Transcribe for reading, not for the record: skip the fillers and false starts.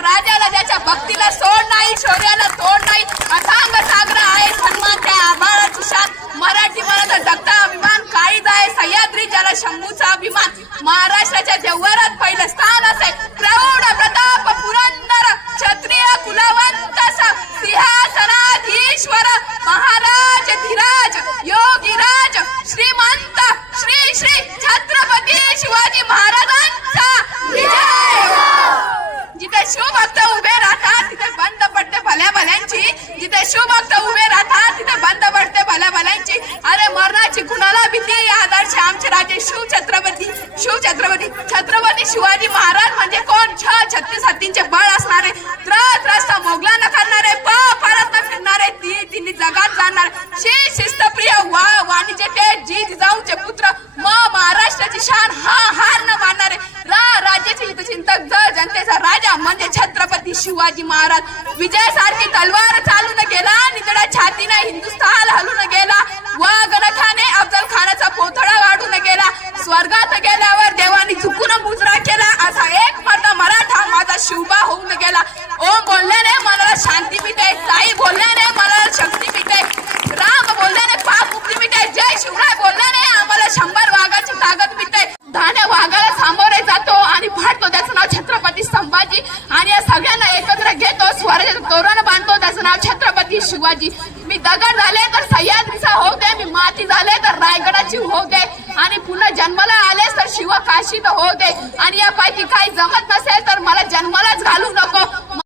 राजाला ज्याच्या भक्तीला सोड नाही, शौर्याला तोड नाही, अथांग सागर आहे सन्मान त्या आभाळाची शान, मराठी मनाचा जगता अभिमान, काळीज आहे सह्याद्री ज्याला शंभूचा अभिमान, महाराष्ट्राच्या देवघरात पहिलं स्थान असे, प्रौढ प्रताप पुरंदर क्षत्रिय कुलवंत सिंहासनाधीश्वर, महाराज धीराज योगीराज श्रीमंत श्री श्री छत्रपती शिवाजी महाराजांचा विजय हो। जिथे शिवभक्त उभे राहतात तिथे बंद पडते भल्या भल्यांची, जिथे शिवभक्त उभे राहतात तिथे बंद पडते भल्या भल्यांची। अरे मरणाची कुणाला भीती, आदर्श आमचे राजे छत्रपती शिवाजी महाराज म्हणजे कोण? 36 हत्तींचे बळ असणारे, त्रस्त मोगलांना करणारे, परत फिरणारे, तिन्ही जगात जाणार, शिस्तप्रिय वाणिज्य ते जिजाऊचे पुत्र, महाराष्ट्राची शान हार न मानणारे, राज्याचे हितचिंतक, जनतेचा राजा म्हणजे छत्रपती शिवाजी महाराज। विजयासारखी तलवार चालून गेला, नितड्या छातीने हिंदुस्थान हलून गेला, व गणखाने अफजल खानाचा पोथळा वाढून गेला, स्वर्गात गेल्यावर देवानी चुकून मुजरा केला, असा एक मर्द मराठा माझा शिवबा होऊन गेला। ओम बोलल्याने मनाला शांती मिळते, साई बोलल्याने मनाला शक्ती मिळते, राम बोलल्याने पाप मुक्ती मिळते, जय शिवराय बोलल्याने आम्हाला 100 वाघाची ताकद मिळते। धान्य वाघाला सामोरे जातो आणि फाडतो, त्याचं नाव छत्रपती संभाजी, आणि या सगळ्यांना एकत्र घेतो, स्वराज्याचं तोरण बांधतो, त्याचं नाव छत्रपती शिवाजी। मी दगड झाले तर सह्याद्रीचा होऊ दे, मी माती झाले तर रायगडाची होऊ दे, आणि पुन्हा जन्माला आलेस तर शिवकाशीत होऊ दे, आणि यापैकी काही जमत नसेल तर मला जन्मालाच घालू